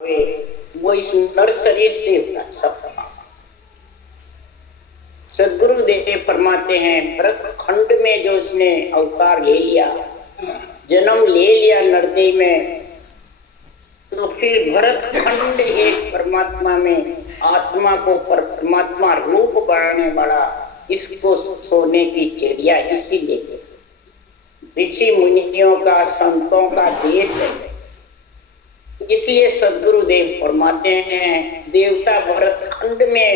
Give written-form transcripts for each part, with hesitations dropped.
वो इस नर शरीर से होता है सब। सदगुरुदेव फरमाते हैं भरत खंड में जो उसने अवतार ले लिया, जन्म ले लिया नरदेह में, तो फिर भरत खंड एक परमात्मा में आत्मा को परमात्मा रूप बनाने वाला, इसको सोने की चिड़िया इसीलिए ऋषि मुनियों का संतों का देश है। इसलिए सदगुरुदेव फरमाते हैं देवता भरत खंड में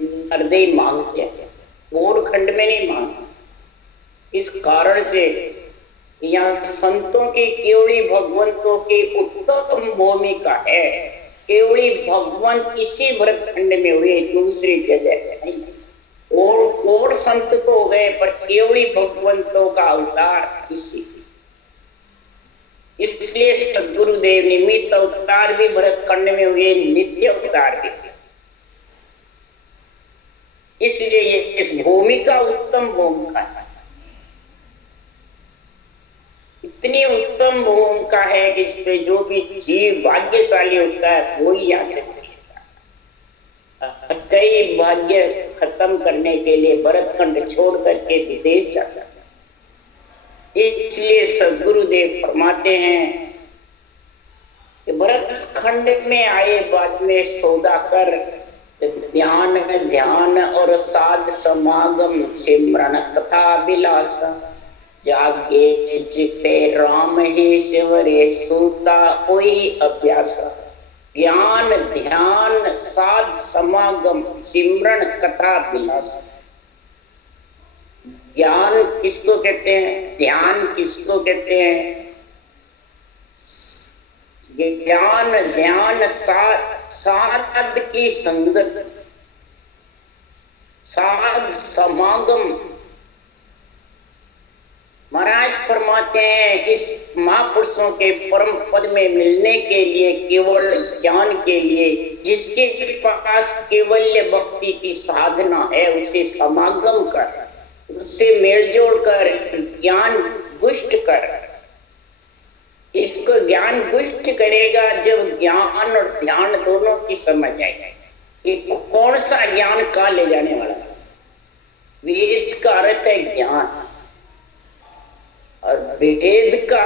नरदेह मांगते हैं, और खंड में नहीं मांगते। इस कारण से यहाँ संतों की केवली भगवंतों की उत्तम भूमिका है। केवली भगवंत इसी भरत खंड में हुए, दूसरी जगह नहीं। और संत तो हो गए, पर केवली भगवंतों का अवतार इसी। इसलिए सदगुरुदेव निमित्त अवतार भी भरत खंड में हुए, नित्य अवतार भी। इसलिए ये इस भूमिका उत्तम भूमिका है, इतनी उत्तम भूमिका है कि इस पे जो भी जीव भाग्यशाली होता है वो ही यहाँ चल जाता है। कई भाग्य खत्म करने के लिए भरत खंड छोड़ करके विदेश जाता है। इसलिए सदगुरुदेव फरमाते हैं कि भरत खंड में आए बाद में सौदा कर, ध्यान और साध समागम सिमरन कथा विलास, जागे जिते राम ही शिवरे सूता कोई अभ्यास। ज्ञान ध्यान साध समागम सिमरन कथा विलास। ज्ञान किसको कहते हैं, ध्यान किसको कहते हैं? ज्ञान ध्यान साध की संगत, साध समागम। महाराज फरमाते हैं इस महापुरुषों के परम पद में मिलने के लिए, केवल ज्ञान के लिए, जिसके पास केवल्य भक्ति की साधना है, उसे समागम कर, उससे मेलजोल कर, ज्ञान गुष्ट कर। इसको ज्ञान गुष्ट करेगा जब ज्ञान और ध्यान दोनों की समझ आएगी कि कौन सा ज्ञान कहाँ ले जाने वाला है। वेद का अर्थ है ज्ञान, और वेद का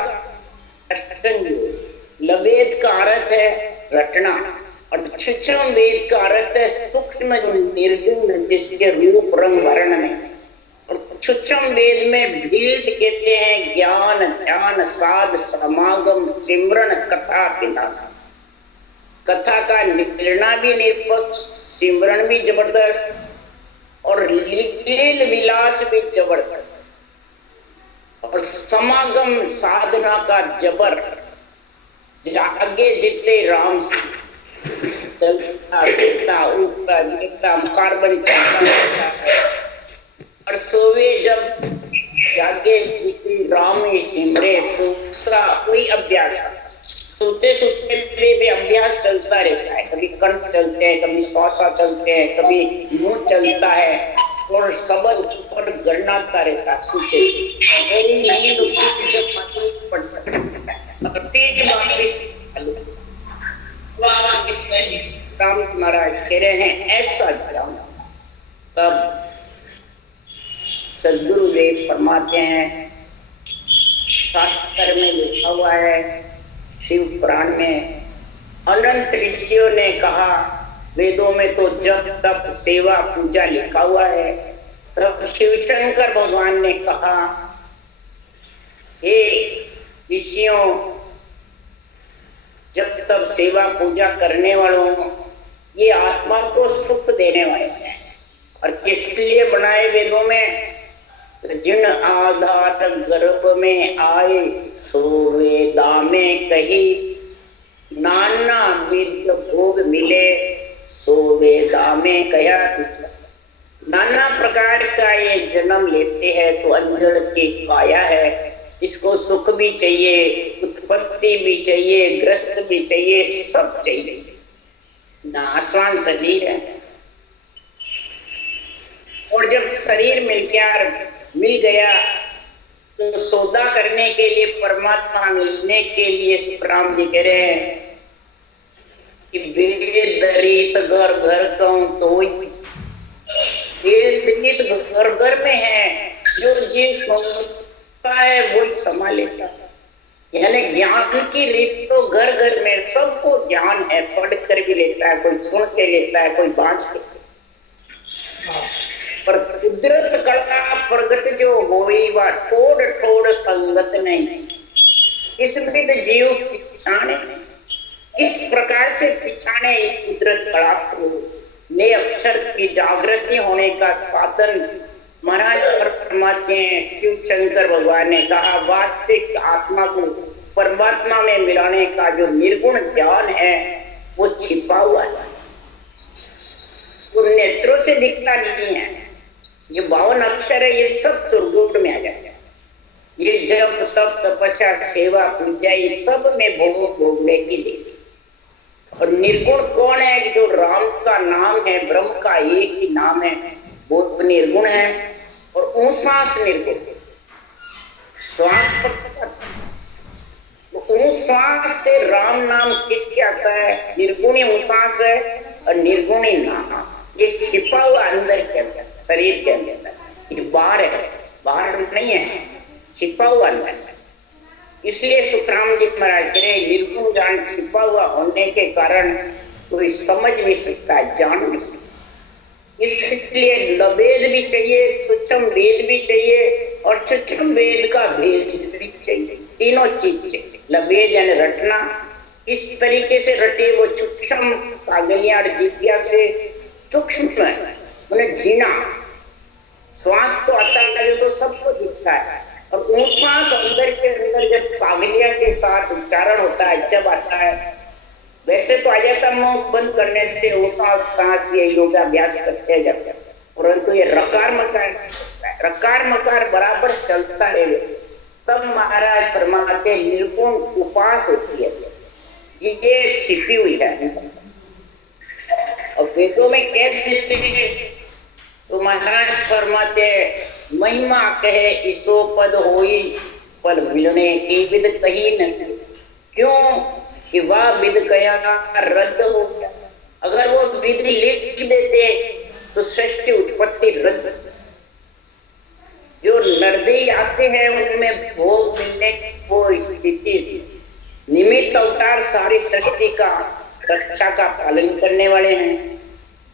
लवेद का अर्थ है रटना, और सूक्ष्म वेद का अर्थ है सूक्ष्म निर्गुण जिसके रूप रंग वर्ण नहीं। और सूक्ष्म वेद में भेद कहते हैं ज्ञान ध्यान साध समागम सिमरन कथा विलास। कथा का निकलना भी निरपक्ष, सिमरन भी जबरदस्त, और लील विलास भी जबरदस्त, और समागम साधना का जबर। जागे जितने राम से चलता उठता उठता गिरता कार्बन चलता, और सोवे जब जागे जितने राम ही सिमरे सूता कोई अभ्यास। सोते सोते भी अभ्यास चलता रहता है, कभी कंठ चलते हैं, कभी श्वासा चलते हैं, कभी मुंह चलता है, और शब्द ऊपर गणनाता रहता है। सोते मेरी नींद होती जब माटी पड़ता राम महाराज कह रहे हैं ऐसा जाओ। तब सदगुरुदेव फरमाते हैं, शास्त्र में लिखा हुआ है, शिव पुराण में, अनंत ऋषियों ने कहा, वेदों में तो जप तप सेवा पूजा लिखा हुआ है। तब शिव शंकर भगवान ने कहा, हे ऋषियों, जब तब सेवा पूजा करने वालों, ये आत्मा को सुख देने वाले हैं। और किस लिए बनाए वेदों में? जिन आधार गर्भ में आए सो वेदा में कही, नाना विद भोग मिले सो वेदा में कहा। नाना प्रकार का ये जन्म लेते हैं तो अंजड़ की काया है, इसको सुख भी चाहिए, उत्पत्ति भी चाहिए, ग्रस्त भी चाहिए, सब चाहिए। ना आसान शरीर है, और जब शरीर मिल गया तो सौदा करने के लिए, परमात्मा मिलने के लिए राम जी कह रहे हैं कि वेद रीत घर घर कहूं तो वेद रीत घर घर में है, जो जीव समझता है वही समा लेता है। यानी ज्ञान की रीत तो घर घर में सबको ज्ञान है, पढ़ कर भी लेता है, कोई सुन के लेता है, कोई बांच के, पर कुदरत कला प्रगट जो होई वह ठोड़ ठोड़ संगत नहीं। इसमें तो जीव पिछाने, इस प्रकार से पिछाने इस कुदरत कला को ने अक्षर की जागृति होने का साधन महाराज परमात्मा शिव शंकर भगवान ने कहा, वास्तविक आत्मा को परमात्मा में मिलाने का जो निर्गुण ज्ञान है वो छिपा हुआ है, वो नेत्रों से दिखता नहीं है। ये 52 अक्षर है, ये सब स्वर्गलोक में आ जाता है। ये जब तप तपस्या सेवा पूजा ये सब में भोगने की देती। और निर्गुण कौन है? जो राम का नाम है, ब्रह्म का एक ही नाम है, वो निर्गुण है। और ऊंसास निर्गुण, श्वास ऊंसास से राम नाम किसके आता है? निर्गुणी ऊंसास है और निर्गुणी नाम ये छिपा हुआ अंदर के अंदर, शरीर के अंदर, ये बाहर है, बाहर नहीं है, छिपा हुआ अंदर। इसलिए सुखराम जी महाराज कह रहे निर्गुण ज्ञान छिपा हुआ होने के कारण कोई समझ नहीं सकता, जान नहीं सकता। इसलिए लभेद भी चाहिए, सूक्ष्म वेद भी चाहिए और सूक्ष्म वेद का भेद भी चाहिए, तीनों चीज चाहिए। लभेद यानी रटना, इस तरीके से रटे वो सूक्ष्म कागलिया जिज्ञा से सूक्ष्म है, उन्हें जीना। श्वास तो आता है तो सबको दिखता है, और उच्छ्वास अंदर के अंदर जब कागलिया के साथ उच्चारण होता है, जब आता है, वैसे तो आ जाता मुंह बंद करने से उच्छ्वास सांस ये योगाभ्यास करते जाते, परंतु ये रकार मकार बराबर चलता है, तब महाराज परमात्मा निर्गुण उपास होती है, ये छिपी हुई है। और वेदों में कह देते हैं तो महाराज फरमाते महिमा कहे इसो पद होई, पद मिलने की विद कही नहीं। क्यों कि वह विद कया रद्द हो गया। अगर वो विधि लिख देते तो सृष्टि उत्पत्ति रद्द। जो निर्दयी आते हैं उनमें भोग मिलने की वो स्थिति, निमित्त अवतार सारी सृष्टि का रक्षा का पालन करने वाले हैं,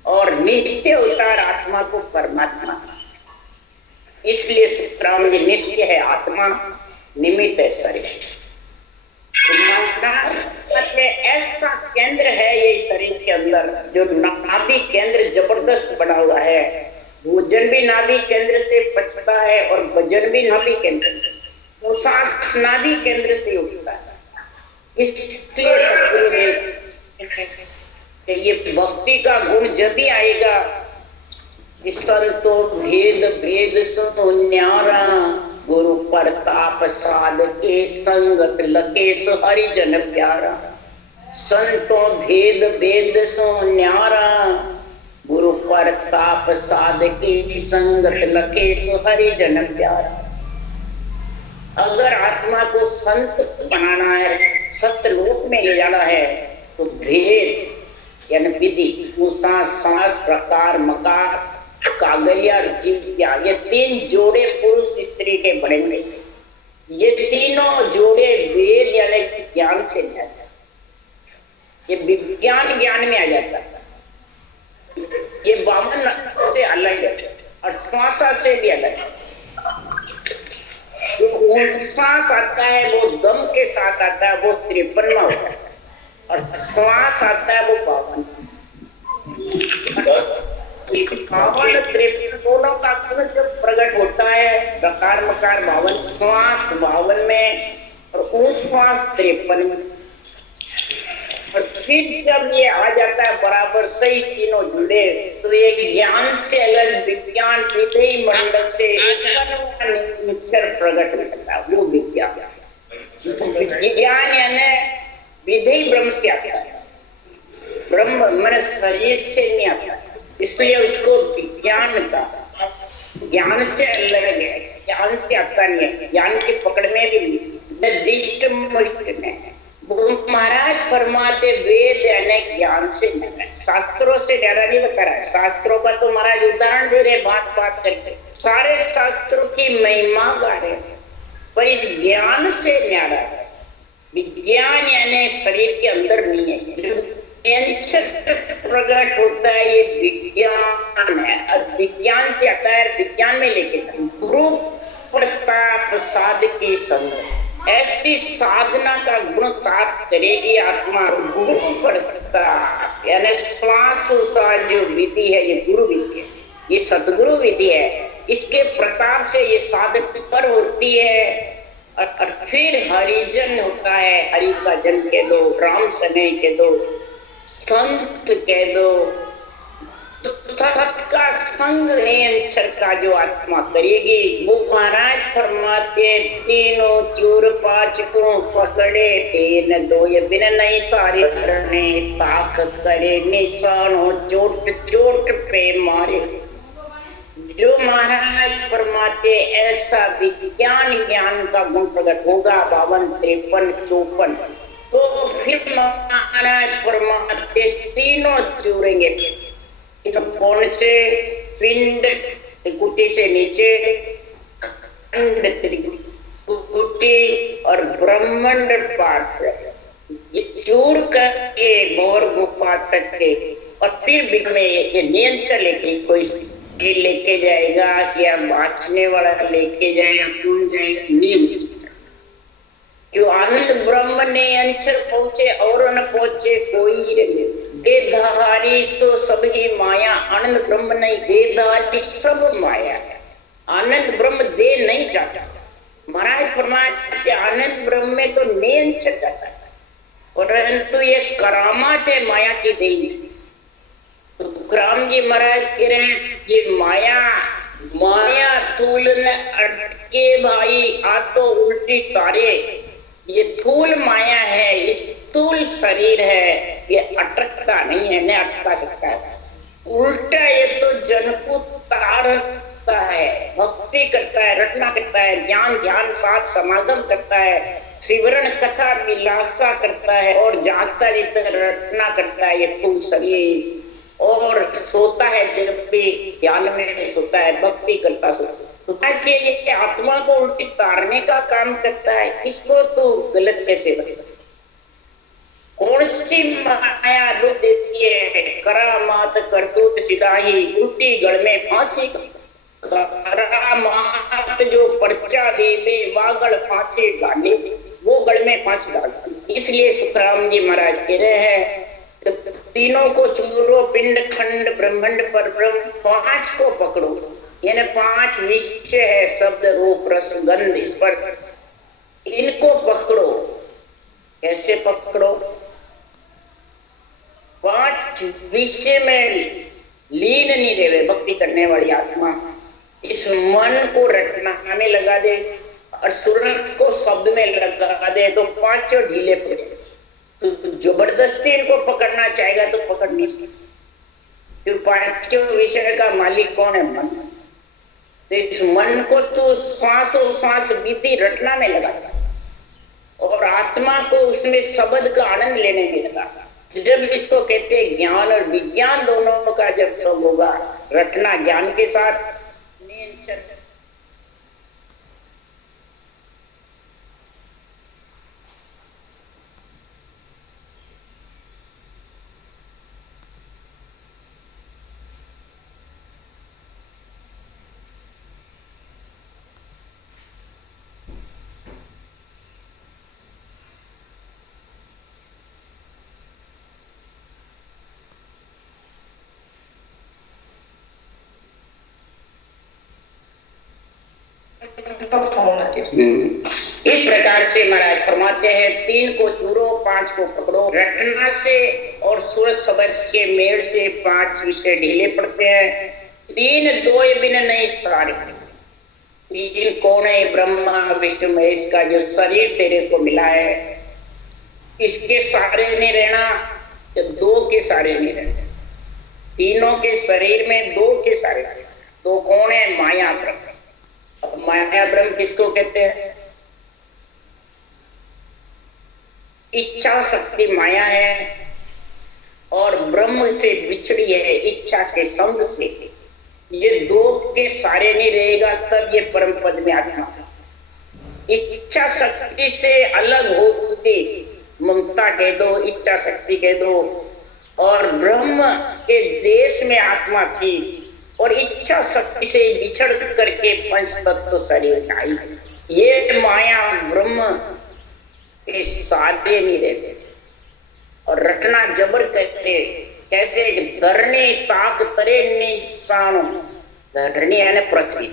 और नित्य अवतार आत्मा को परमात्मा। इसलिए सुखराम जी नित्य है आत्मा, निमित्त है शरीर। ऐसा केंद्र है ये शरीर के अंदर, जो नाभि केंद्र जबरदस्त बना हुआ है। भोजन भी नाभि केंद्र से पचता है और वजन भी नाभि केंद्र, तो सांस नाभि केंद्र से उठता है। इसलिए सतगुरु ने ये भक्ति का गुण जब भी आएगा, संतो भेद भेद सो न्यारा, गुरु प्रताप साध के संगत लकेश हरिजन प्यारा। संतो भेद भेद सो न्यारा, गुरु प्रताप साध के संगत लकेश हरिजन प्यारा। अगर आत्मा को संत बनाना है, सत्यलोक में ले जाना है, तो भेद यानी विधि, उषा सांस प्रकार मकार कागलिया जिज्ञा, ये 3 जोड़े पुरुष स्त्री के बनेंगे। ये तीनों जोड़े वेद यानी ज्ञान से जाता है, ये विज्ञान ज्ञान में आ जाता है। ये वामन से अलग है और श्वासा से भी अलग है। जो श्वास आता है वो दम के साथ आता है, वो 53वां होता है, और श्वास आता है वो 52। 53 दोनों का जब प्रकट होता है, रकार मकार 52, श्वास 52 में और उच्छ्वास 53 में। और फिर जब ये आ जाता है बराबर सही तीनों जुड़े, तो एक ज्ञान से अलग विज्ञान विधेय मंडल से निक्षर प्रकट होता है, वो विज्ञान। विज्ञान यानी विधेय ब्रह्म से आता है, ब्रह्म मन शरीर से नहीं आता, इसलिए उसको विज्ञान का, ज्ञान से अलग है, ज्ञान से आता नहीं है। ज्ञान की पकड़ में भी निर्दिष्ट मुष्ट में वो महाराज फरमाते वेद यानी ज्ञान से न्यारा, शास्त्रों से न्यारा नहीं बता रहा है। शास्त्रों का तो महाराज उदाहरण दे रहे बात बात करके, सारे शास्त्रों की महिमा गा रहे, पर इस ज्ञान से न्यारा है। विज्ञान यानी शरीर के अंदर नहीं है, प्रकट होता है, ये विज्ञान है। और विज्ञान से आता है, विज्ञान में लेके गुरु प्रताप साध की संग, ऐसी साधना का गुण साथ करेगी आत्मा। गुरु प्रताप यानी श्वास जो विधि है, ये गुरु विधि है, ये सदगुरु विधि है। इसके प्रताप से ये साधक पर होती है। और फिर हरिजन होता है, हरि का जन कह दो, राम समय कह दो, संत कह दो, सत का संग नियंत्रण का जो आत्मा करेगी, वो महाराज फरमाते तीनों चूर पांच को पकड़े, तीन दो ये बिन नहीं सारे करने, ताक करे निशानो चोट चोट पे मारे। जो महाराज फरमाते ऐसा विज्ञान ज्ञान का गुण प्रकट होगा 52, 53, 54, तो फिर महाराज फरमाते तीनों चूरेंगे। कौन से? पिंड गुटी से नीचे, गुटी और ब्रह्मांड पाठ, ये चूर करके मोर गुफा तक के, और फिर बिग में ये नियंत्रण लेके कोई लेके जाएगा, या बांचने वाला लेके जाएगा, कौन जाएगा? नियंत्रण। जो आनंद ब्रह्म ने अंचर पहुंचे और न पहुंचे कोई नहीं। देहधारी सो सब ही माया, आनंद ब्रह्म नहीं, देहधारी सब माया है। आनंद ब्रह्म दे नहीं जाता। महाराज फरमाते आनंद ब्रह्म में तो नियंत्रण जाता है, परंतु ये करामात है माया की देही। तो तुकाराम जी महाराज कह रहे हैं ये माया माया थूल न अटके भाई, आ तो उल्टी तारे। ये थूल माया है, ये स्थूल शरीर है, ये अटकता नहीं है, न अटका सकता है। उल्टा ये तो जन को तारता है, भक्ति करता है, रटना करता है, ज्ञान ध्यान साथ समागम करता है, सिमरण कथा विलासा करता है, और जागता जितना रटना करता है ये थूल शरीर। और सोता है जब भी ध्यान में सोता है, भक्ति करता सोता है। तो ये आत्मा को उल्टी तारने का काम करता है, इसको तो गलत कैसे बता? कौन सी माया दुख देती है? करामात करतूत सिधाही, उल्टी गढ़ में फांसी। करामात जो पर्चा दे दे, वागड़ फांसी डाले, वो गढ़ में फांसी डाले। इसलिए सुखराम जी महाराज कह रहे हैं तीनों को चूरो, पिंड खंड ब्रह्मांड पर ब्रह्म, 5 को पकड़ो। यानी 5 विषय है, शब्द रूप रस गंध स्पर्श, इनको पकड़ो। कैसे पकड़ो? 5 विषय में लीन नहीं रहे भक्ति करने वाली आत्मा। इस मन को रटना में लगा दे और सूरत को शब्द में लगा दे, तो 5 ढीले पड़े। तो जबरदस्ती इनको पकड़ना चाहेगा तो पकड़ नहीं सकते। फिर 5 विषय का मालिक कौन है? मन। तो इस मन को तो श्वासों श्वास विधि रटना में लगा, और आत्मा को उसमें शब्द का आनंद लेने में लगा। जब इसको कहते हैं ज्ञान और विज्ञान दोनों का जब सब होगा, रटना ज्ञान के साथ, नियंत्रण इस प्रकार से महाराज फरमाते हैं 3 को चूरो, 5 को पकड़ो। रटना से और सूरज शब्द के मेल से 5 विषय ढीले पड़ते हैं। 3 दो बिन नहीं सारे। 3 कौन है? ब्रह्मा विष्णु महेश का जो शरीर तेरे को मिला है, इसके सारे नहीं रहना, तो 2 के सारे नहीं रहना। तीनों के शरीर में 2 के सारे। 2 कौन है? माया ब्रह्म। माया ब्रह्म किसको कहते हैं? इच्छा शक्ति माया है और ब्रह्म से बिछड़ी है इच्छा के संग से। ये दो के सारे नहीं रहेगा तब ये परम पद में आत्मा। इच्छा शक्ति से अलग होके ममता कह दो, इच्छा शक्ति कह दो, और ब्रह्म के देश में आत्मा थी और इच्छा शक्ति से बिछड़ करके पंच तत्व शरीर आई। ये माया ब्रह्म के सारे नहीं रहते। और रटना जबर कहते कैसे धरनी ताक तरे निशानो, धरनी यानी पृथ्वी।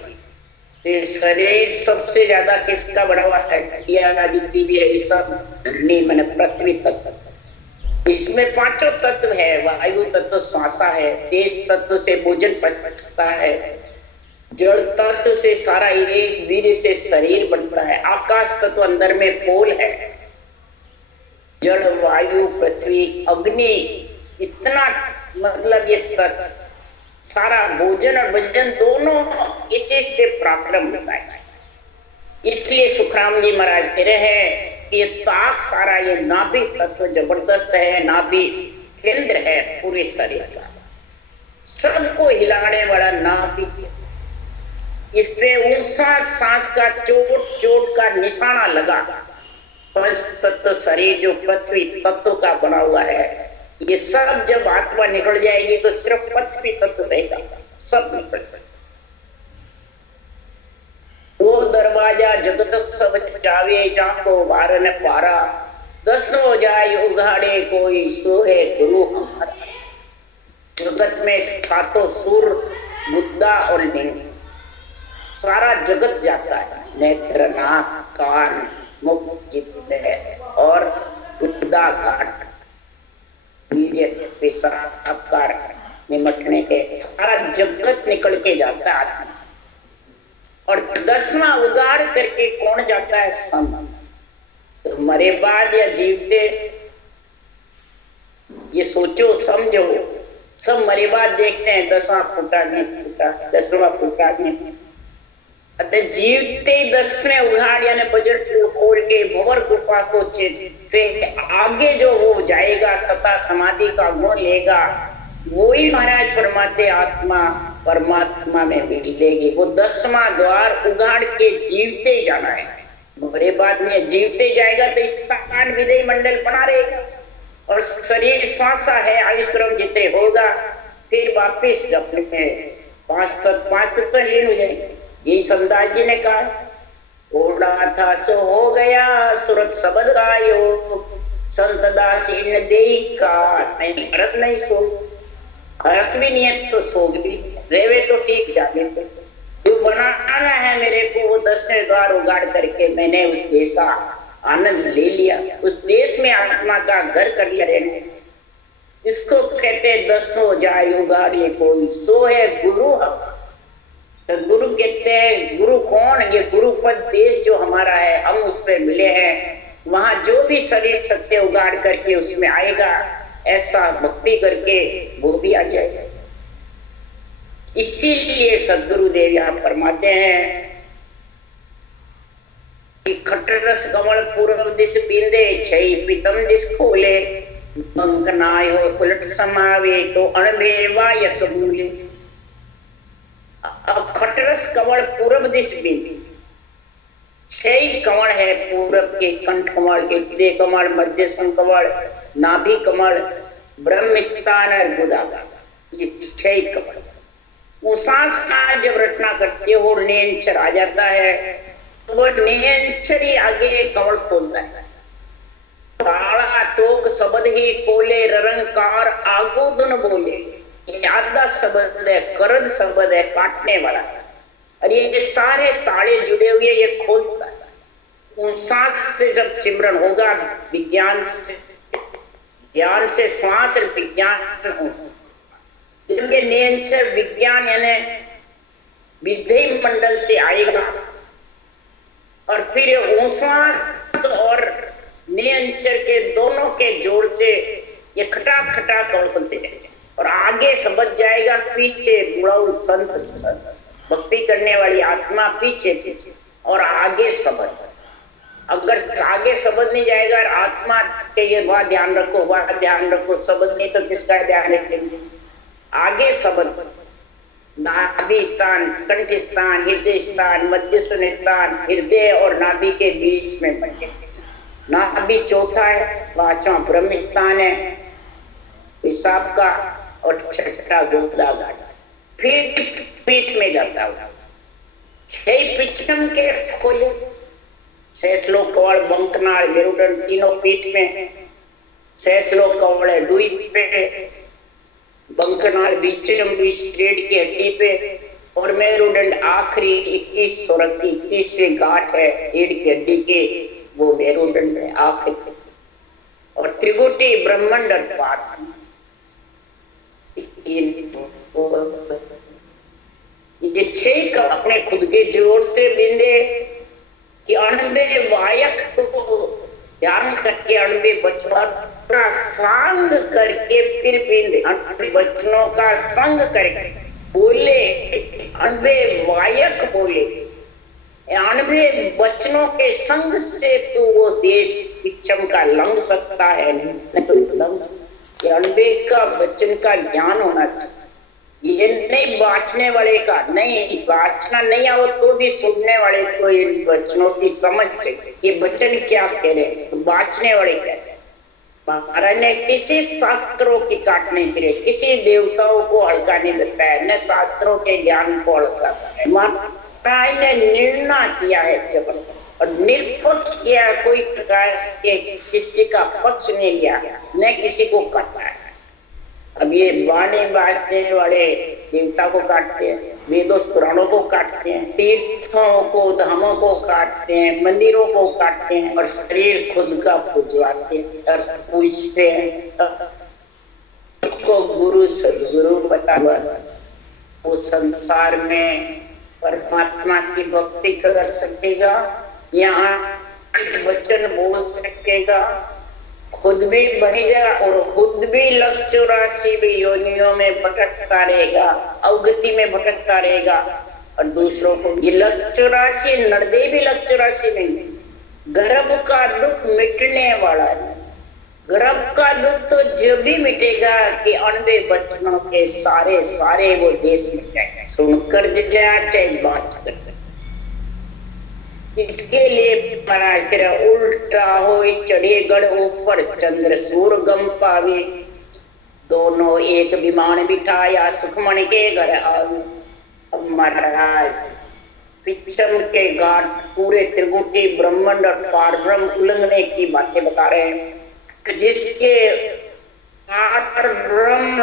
तो शरीर सबसे ज्यादा किसका बड़ा हुआ है? जितनी भी है ये सब धरनी मैंने पृथ्वी तत्व। इसमें पांचों तत्व है, वायु तत्व श्वासा है, तेज तत्व से भोजन पचता है, जड़ तत्व से सारा एक वीर से शरीर बनता है, आकाश तत्व अंदर में पोल है, जड़ वायु पृथ्वी अग्नि, इतना मतलब ये तत्व सारा भोजन और भजन दोनों इसी से प्रारंभ होता है। इसलिए सुखराम जी महाराज कह रहे हैं कि ये ताक सारा ये नाभि तत्व जबरदस्त है, नाभि केंद्र है पूरे शरीर का, सबको हिलाने वाला नाभि। इसपे ऊंचा सांस का चोट चोट का निशाना लगा। पंच तत्व शरीर जो पृथ्वी तत्व का बना हुआ है, ये सब जब आत्मा निकल जाएगी तो सिर्फ पृथ्वी तत्व रहेगा, सब निकल जाएगा। वो दरवाजा जगत सब जावे जाको बार न पारा, 10 हो जाए उघाड़े कोई सोहे गुरु हमारा। जगत में सातों सुर बुद्धा और लिंग, सारा जगत जाता है। नेत्र नाक कान मुख जितने है और बुद्धा घाट पेशाब निमटने के सारा जगत निकल के जाता है आत्मा। और 10वां उगाड़ करके कौन जाता है? सम। तो मरे बाद या जीवते, ये सोचो समझो, सब मरे बाद देखते हैं 10वां फूटा नहीं फूटा, 10वां फूटा नहीं। अतः जीवते 10वें उघाड़ यानी बजट को खोल के भंवर गुफा को से आगे जो वो जाएगा, सता समाधि का गुण लेगा, वो ही महाराज परमात्मा आत्मा परमात्मा में मिलेगी। वो 10वां द्वार उघाड़ के जीवते ही जाना है। मरे बाद में जीवते जाएगा तो स्थान विदय मंडल बना रहेगा और शरीर श्वासा है, आयुष्क्रम जितने होगा, फिर वापिस अपने पांच तत्व लीन हो जाएंगे। यही समदास जी ने कहा, ओढ़ा था सो हो गया सुरत शब्द गायो, संत दासी ने देई का नहीं रस नहीं सो। रस भी नहीं है तो सोग भी रेवे तो ठीक जागे। जो बनाना है मेरे को वो 10वें द्वार उगाड़ करके मैंने उस देश का आनंद ले लिया, उस देश में आत्मा का घर कर लिया रहने। इसको कहते 10 हो जाए उगाड़े कोई सो है गुरु। तो गुरु कहते हैं, गुरु कौन? ये गुरुपद देश जो हमारा है, हम उस पे मिले हैं। वहां जो भी शरीर छत्ते उगाड़ करके उसमें आएगा, ऐसा भक्ति करके वो भी आ जाएगा। इसीलिए सदगुरुदेव यहाँ फरमाते हैं कि खटरस कमल पूर्व दिश बिंदे छई पीतम दिश खोले, मंकनाय हो उलट समावे तो अणभेवा यत मूले। अब खटरस कमल पूर्व दिश बिंदे, 6 कमल है पूर्व के, कंठ कमल, हृदय कमल, मध्य कमल, नाभि कमल, ब्रह्म स्थान और गुदा, ये 6 कमल। उसास का जब रचना करते हो नेंचर आ जाता है तो वो नेंचर ही आगे कमल खोलता है। काला तोक शब्द ही कोले ररंकार आगो धुन बोले, यादा शब्द है, करद शब्द है, काटने वाला। और ये सारे ताले जुड़े हुए ये खोलता है। उन सांस से जब सिमरन होगा, विज्ञान से ज्ञान से श्वास विज्ञान, जब ये नेंचर विज्ञान यानी विधेय मंडल से आएगा और फिर उश्वास और नेंचर के दोनों के जोड़ से ये खटा खटा तौड़ बनते जाएंगे और आगे समझ जाएगा। पीछे बुढ़ाऊ संत भक्ति करने वाली आत्मा पीछे पीछे और आगे समझ। अगर आगे समझ नहीं जाएगा और आत्मा के ये वह ध्यान रखो, वह ध्यान रखो, शब्द नहीं तो किसका ध्यान रखेंगे? आगे शब्द, नाभि स्थान, कंठ स्थान, हृदय स्थान, मध्यस्थन स्थान, हृदय और नाभि के बीच में बने। नाभि चौथा है, पांचवा ब्रह्म स्थान है पेशाब का, और छठा गुदा घाट, फिर पीठ में जाता हुआ 6 पिछम के खोले, 6 श्लोक कवड़, बंकनाल, मेरुदंड तीनों पीठ में, 6 श्लोक कवड़ डुई पे, बंकनाल बीचम बीच रीढ़ की हड्डी पे, और मेरुदंड आखिरी 21 और 21वें घाट है रीढ़ की हड्डी के, वो मेरुदंड है आखिरी, और त्रिगुटी ब्रह्मांड पाठ। ये 6 का अपने खुद के जोर से बिंदे कि अणबे वायक को ध्यान करके, अणबे बचनों का संग करके फिर बिंदे, अणबे बचनों का संग करके बोले, अणबे वायक बोले, अणबे बचनों के संग से तो वो देश पिछम का लंघ सकता है, नहीं तो लंघ। अणबे का बचन का ज्ञान होना चाहिए, ये नहीं बाँचने वाले का, नहीं बाँचना नहीं आओ तो भी सुनने वाले को इन वचनों की समझ से ये वचन क्या कह रहे हैं, तो बाँचने वाले क्या है। महाराज ने किसी शास्त्रों की काट नहीं करे, किसी देवताओं को हल्का नहीं देता है, न शास्त्रों के ज्ञान को हल्का है। महाराज ने निर्णय किया है जबरदस्त, और निष्पक्ष किया, कोई प्रकार के किसी का पक्ष नहीं लिया, न किसी को काटा है। अब ये वाणी बांटने वाले देवता को काटते हैं, वेदों पुराणों को काटते हैं, तीर्थों को धामों को काटते हैं, मंदिरों को काटते हैं, और शरीर खुद का पूजवाते हैं और पूजते हैं। को गुरु सदगुरु बता हुआ, वो संसार में परमात्मा की भक्ति कर सकेगा, यहाँ वचन बोल सकेगा, खुद भी बनेगा और खुद भी लग 84 भी योनियों में भटकता रहेगा, अवगति में भटकता रहेगा, और दूसरों को ये लग 84 नरदे भी लग 84 नहीं, गर्भ का दुख मिटने वाला है। गर्भ का दुख तो जब भी मिटेगा कि अनबे बचनों के सारे सारे वो देश मिट जाएगा, सुनकर जाए चाहे बात कर। इसके लिए पराकर उल्टा हो चढ़े गढ़ ऊपर चंद्र सूर गम पावे, दोनों एक विमान बिठाया सुखमणि के घर आवे। अब महाराज पिछम के घाट पूरे त्रिगुटी ब्रह्मांड और पारब्रह्म उल्लंघने की बातें बता रहे हैं, जिसके पारब्रह्म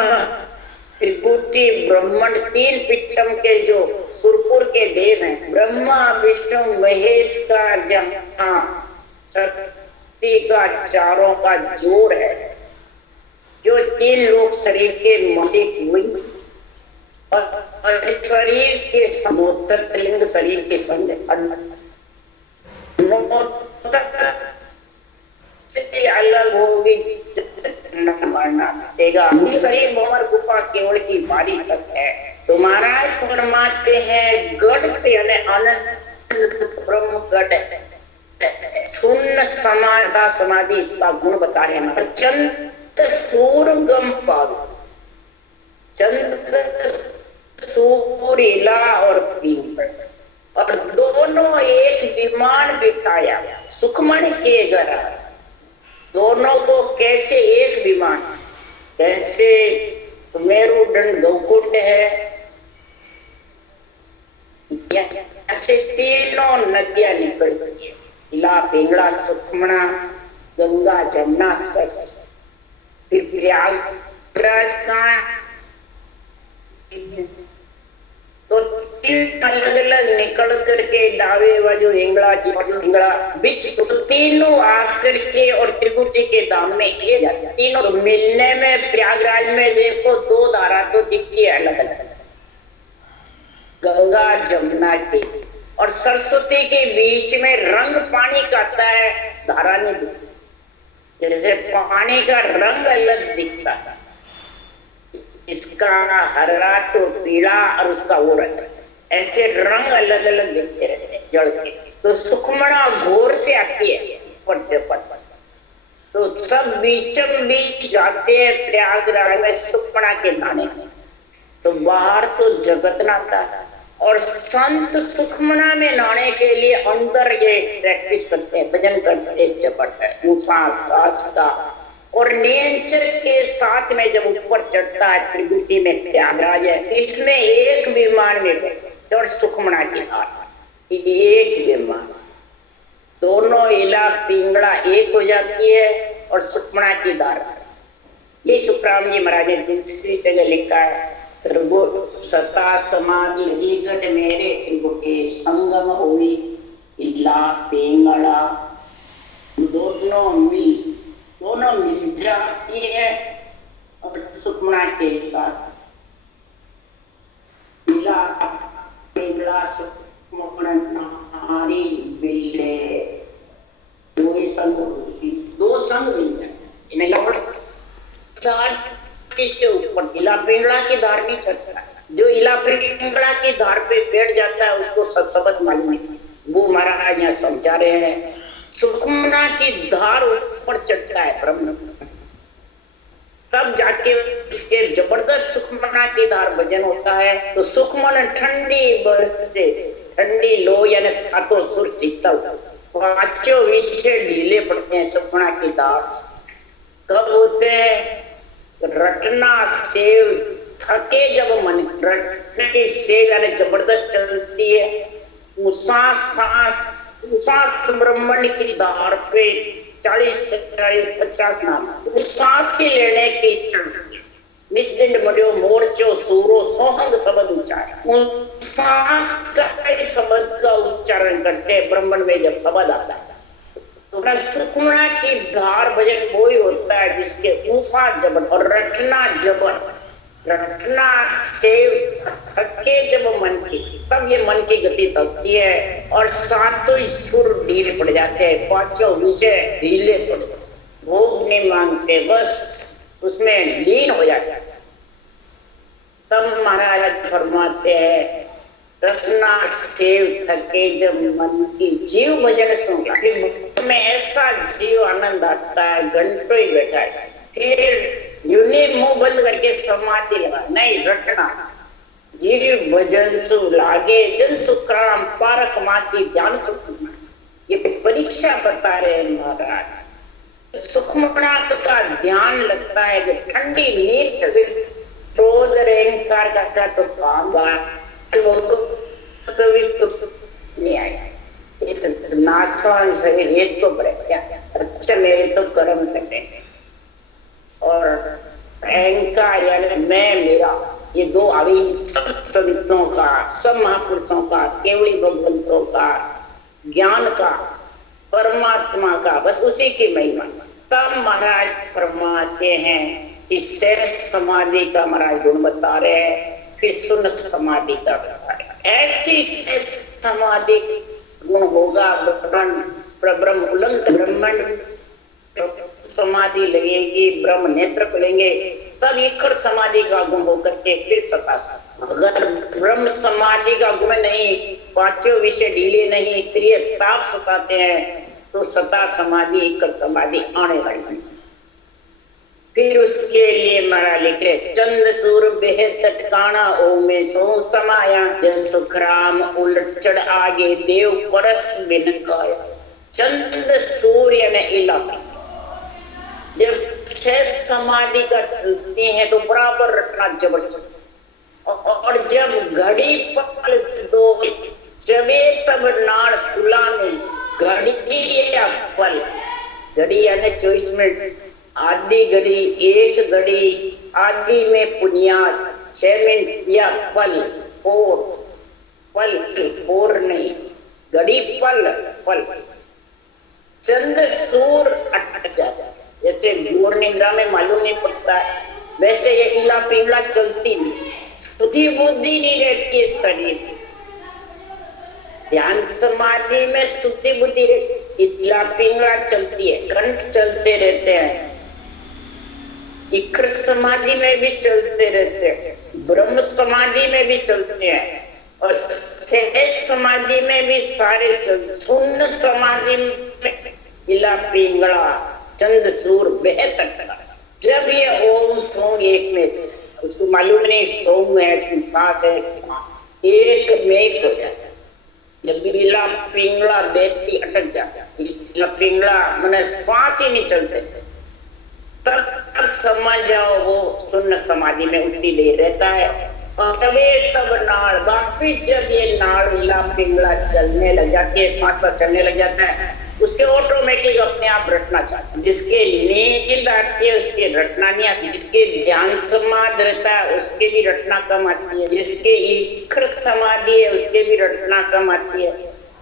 त्रिपुटी ब्रह्मांड 3 पिछम के जो सुरपुर के देश हैं, ब्रह्मा विष्णु महेश का जहाँ शक्ति का चारों का जोर है, जो 3 लोग शरीर के मालिक हुए, और शरीर के समोत्तर लिंग शरीर के संग अलग होगी, शरीर भंवर गुफा केवल की बारी तक है। तो महाराज फरमाते हैं गढ़ यानी अनंत ब्रह्म गढ़, शून्य समाधि इसका गुण बता रहे हैं। चंद सूरगम पावे, चंद सूरीला और पीपल, और दोनों एक विमान बिठाया सुखमणि के घर। दोनों को कैसे एक विमान, कैसे मेरुदंड गौकुंड है, ऐसे तीनों नदियां निकलती है, इला पिंगला सुखमणा गंगा जमुना सरस्वती, फिर प्रयागराज का, तो 3 अलग अलग निकल करके डावे बाजू हिंगला हिंगला बीच, तो तीनों आकर के और त्रिकुटी के धाम में ये जाते, तीनों तो मिलने में प्रयागराज में देखो 2 धारा तो दिखती है अलग अलग, गंगा जमुना की, और सरस्वती के बीच में रंग पानी का आता है, धारा नहीं दिखती, जैसे पानी का रंग अलग दिखता है, इसका हरा तो पीला और उसका वो रहता है, ऐसे रंग अलग अलग दिखते रहते हैं जल के। तो सुखमणा घोर से आती है तो सब बीचम बीच जाते हैं प्रयागराज में सुखमणा के नहाने। तो बाहर तो जगत नहाता है और संत सुखमणा में नहाने के लिए अंदर ये प्रैक्टिस करते हैं, भजन करते हैं, जपट है सांस का। और नेचर के साथ में जब ऊपर चढ़ता है त्रिकुटी में प्रयागराज है, इसमें एक विमान में बैठे और सुखमणा की घाट, एक विमान, दोनों इला पिंगला एक हो जाती है और सुखमणा की धार। ये सुखराम जी महाराज ने दूसरी जगह लिखा है, सता समाधि निकट मेरे त्रिकुटे संगम हुई, इला पिंगला दोनों मिल जाती है और सुखमणा के साथ इला पिंगला सुखमणा नारी बिल्ले दो संग मिल जाए। से ऊपर इला पिंगला की धार नहीं चढ़ता, जो इला पिंगला की धार पे बैठ जाता है उसको शब्द मालूम नहीं। वो महाराज यहाँ समझा रहे हैं, सुखमणा की धार ऊपर चढ़ता है ब्रह्म, तब जाके उसके जबरदस्त सुखमणा की धार भजन होता है। तो सुखमन ठंडी बरस से ठंडी लो यानी सातों सुर शीतल, पांचों विषय ढीले पड़ते हैं सुखमणा की धार। कब होते हैं? रटना सेव थके जब मन, रटने की सेव यानी जबरदस्त चलती है, सांस ब्रह्मण की धार पे 40-50 नाम सांस ही लेने की इच्छा, निश्चिंत मड्यो मोर्चो सूरो सोहंग शब्द उच्चारण, सांस का शब्द का उच्चारण करते ब्रह्मण में जब शब्द आता है। तो सुखमणा की धार भजन कोई होता है जिसके ऊंचा जबर और रटना जबर, रटना सेव थके जब मन की, तब ये मन की गति थकती है और सातों सुर ढीले पड़ जाते हैं, पांचों विषय ढीले पड़ जाते, भोग नहीं मांगते, बस उसमें लीन हो जाता है। तब महाराज फरमाते हैं, रसना सेव थके जब मन की, जीव भजन सुन में ऐसा जीव आनंद आता है, घंटों ही बैठा है, फिर यूनिट मुंह बंद करके समाधि लगा नहीं, रटना जीव भजन सु लागे जन सुखराम पारख माती ध्यान सुखना। ये परीक्षा बता रहे हैं महाराज। सुखमणा का ध्यान लगता है जब ठंडी नींद चले, क्रोध अहंकार का तो काम नहीं आया, इस नाशवान शरीर रेत को बढ़े क्या, अच्छा मेरे तो कर्म करते और अहंकार यानी मैं मेरा, ये दो आगे सब संतों का, सब महापुरुषों का, केवली भगवंतों का, ज्ञान का, परमात्मा का, बस उसी की महिमा। तब महाराज फरमाते हैं कि शेष समाधि का महाराज गुण बता रहे हैं, फिर सुन समाधि का बता रहे हैं। ऐसी शेष समाधि गुण होगा, ब्रह्म उल्लंघ ब्रह्मंड समाधि लगेगी, ब्रह्म नेत्र खुलेंगे, तब इखर समाधि का गुण होकर के फिर सता। अगर ब्रह्म समाधि का गुण नहीं, पांचों विषय ढीले नहीं, क्रिय ताप सताते हैं, तो सता समाधि इखर समाधि आने वाली। फिर उसके लिए महाराज लिखे, चंद सूर बेहद टटकाना ओमे सो समाया, जन सुखराम उलट चढ़ आगे देव परस बिन काया। चंद सूर्य ने इलाका जब शेष समाधि का चलते हैं तो बराबर रटना जबरदस्त, और जब घड़ी पल दो जबे तब नाड़ खुला में, घड़ी या पल, घड़ी यानी 24 मिनट, आधी घड़ी, एक घड़ी, आधी में पुनियाद 6 मिनट या पल, फोर नहीं, घड़ी पल पल। चंद सूर अटक जाता है, जैसे घोर निद्रा में मालूम नहीं पड़ता है, वैसे ये इला पिंगला चलती नहीं, सुधि बुद्धि नहीं रहती शरीर। ध्यान समाधि में सुधि बुद्धि रहती, इला पिंगला चलती है, कंठ चलते रहते हैं, इक्र समाधि में भी चलते रहते हैं, ब्रह्म समाधि में भी चलते हैं, और शेष समाधि में भी सारे चलते। शून्य समाधि में इला पिंगला, चंद सूर बेहतर। जब ये ओम सोम एक में, उसको मालूम नहीं सोम है सांस है, सांस एक में एक हो जाता है। जब बिरला पिंगला व्यक्ति अटक जाता है, पिंगला मैंने श्वास ही नहीं चलते, तब समझ जाओ वो शून्य समाधि में उतनी देर रहता है। और तब नाड़ वापिस जब ये नाड़ हिला पिंगला चलने लग जाती है, सांस चलने लग जाता है, उसके ऑटोमेटिक अपने आप रटना चाहता है। जिसके नींद आती है उसके रटना नहीं आती, जिसके ध्यान समाधि रहता है उसके भी रटना कम आती है, जिसके ईखर समाधि है उसके भी रटना कम आती है,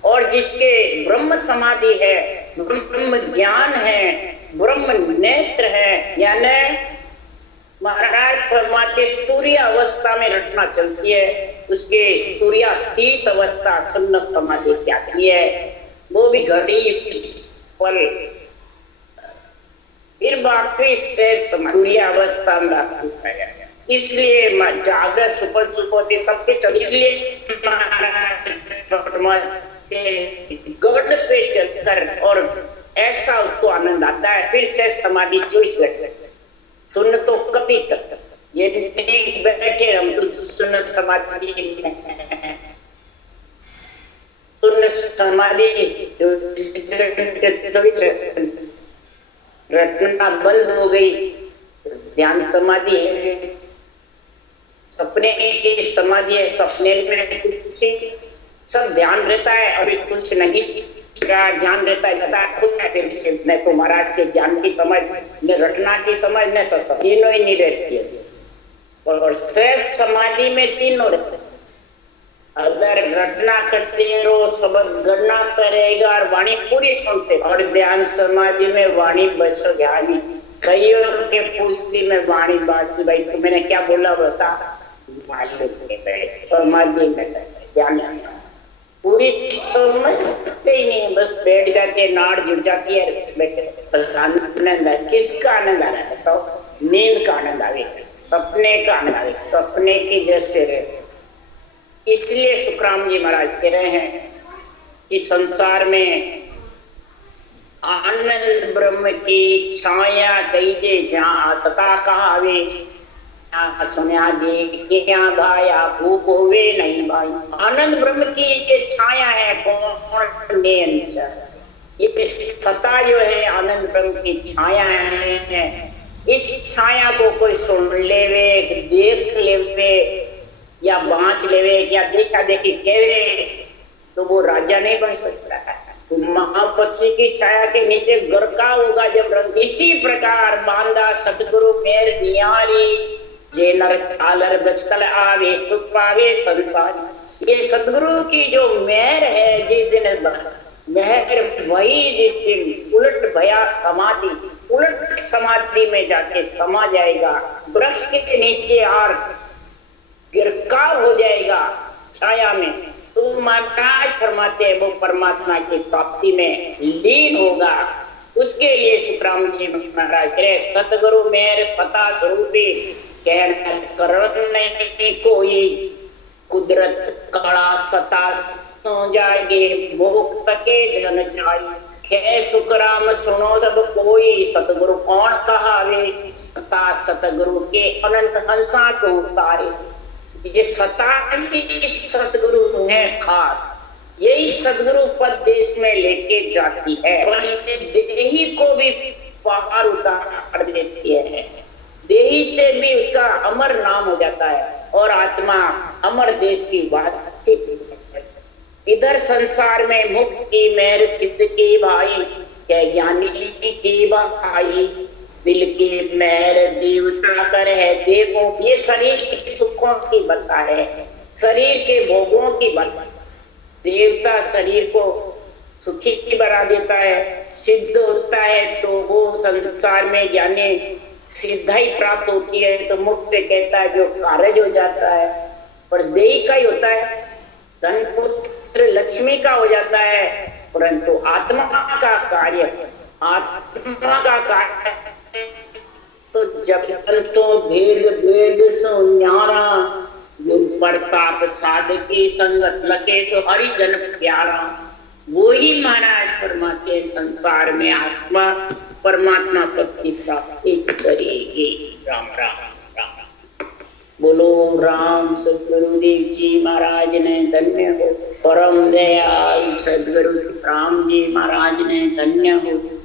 और जिसके ब्रह्म समाधि है, ब्रह्म ज्ञान है, ब्रह्म नेत्र है, यानी महाराज फरमाते तुरीय अवस्था में रटना चलती है, उसके तुरीयातीत अवस्था शून्य समाधि कहती है। वो भी घड़ी पल फिर वापिस से तुरीय अवस्था में रखा है। इसलिए जागृत सुपर सुपोती सबके चल, इसलिए गढ़ पे चलकर और ऐसा उसको आनंद आता है। फिर से समाधि 24 घंटे सुन तो कभी तक ये नहीं बैठे हम तो सुन समाधि सुन समाधि रटना बंद हो गई, ध्यान समाधि है, सपने की समाधि है, सपने में कुछ सब ध्यान रहता है, अभी कुछ नहीं का ध्यान रहता है, फिर न को महाराज के ज्ञान की समझ, न रटना की समझ, न सत्संग, तीनों ही नहीं रहती है। और शेष समाधि में तीनों रहते हैं। अगर रटना करते रहो, शब्द गणना करेगा और वाणी पूरी सुनते, और ध्यान समाधि में वाणी बस ध्यान ही कईयों के पूछती में वाणी बात की, भाई तो मैंने क्या बोला बता, समाधि में ध्यान पूरी समझते ही नहीं, बस बैठ जाते, नाड़ जुड़ जाती है, बस आनंद है। किसका आनंद आ रहा है बताओ? नींद का आनंद आवे, सपने का आनंद आवे, सपने की जैसे रहे। इसलिए सुखराम जी महाराज कह रहे हैं कि संसार में आनंद ब्रह्म की छाया कहीजे जहाँ सता कहावे, सुनिया दे क्या भाया भूख होवे नहीं भाई। आनंद ब्रह्म की ये छाया है, कौन ने ये सता जो है आनंद ब्रह्म की छाया है। इस छाया को कोई सुन लेवे, देख लेवे या बांच लेवे या देखा देखी कहे तो वो राजा नहीं बन सकता है। तो महापक्षी की छाया के नीचे गरका होगा जब रंग। इसी प्रकार बांधा सतगुरु मेर नियारी, जे नर आलर बचतल आवे सुख पावे संसार। ये सतगुरु की जो मेहर है, जिस दिन मेहर वही जिस दिन उलट भया समाधि, उलट समाधि में जाके समा जाएगा, वृक्ष के नीचे और गिरकाव हो जाएगा छाया में, तो महाराज फरमाते हैं वो परमात्मा की प्राप्ति में लीन होगा। उसके लिए सुखराम जी महाराज कहे सतगुरु मेर सता स्वरूपी, करण नहीं कोई कुदरत कड़ा सता सो जाएगे, भोग तके जन जाए। कह सुखराम सुनो सब कोई, सतगुरु कौन कहावे, सता सतगुरु के अनंत हंसा को उतारे। ये सता ही सतगुरु है खास, यही सतगुरु पद देश में लेके जाती है और देही को भी पार उतार देती है। देही से भी उसका अमर नाम हो जाता है और आत्मा अमर देश की बात सिद्ध। इधर संसार में मुक्ति मेर सिद्ध के भाई, क्या ज्ञानी की भाई, दिल की मेहर देवता कर है देखो। ये शरीर के सुखों की बता है, शरीर के भोगों की बता। देवता शरीर को सुखी बना देता है, सिद्ध होता है तो वो संसार में ज्ञानी सिद्धाई प्राप्त होती है, तो मुख से कहता है जो कार्य हो जाता है, पर देही का ही होता है। धन पुत्र लक्ष्मी का हो जाता है, परंतु आत्मा का कार्य, आत्मा का कार्य तो जब तो भेद भेद सो न्यारा, गुरु प्रताप साधकी संगत लगे सो हरि जन प्यारा। वो ही महाराज फरमाते संसार में आत्मा परमात्मा पद की प्राप्ति करेगी। राम राम राम। बोलो राम सदगुरुदेव जी महाराज ने धन्य हो। परम दयाल सदगुरु राम जी महाराज ने धन्य हो।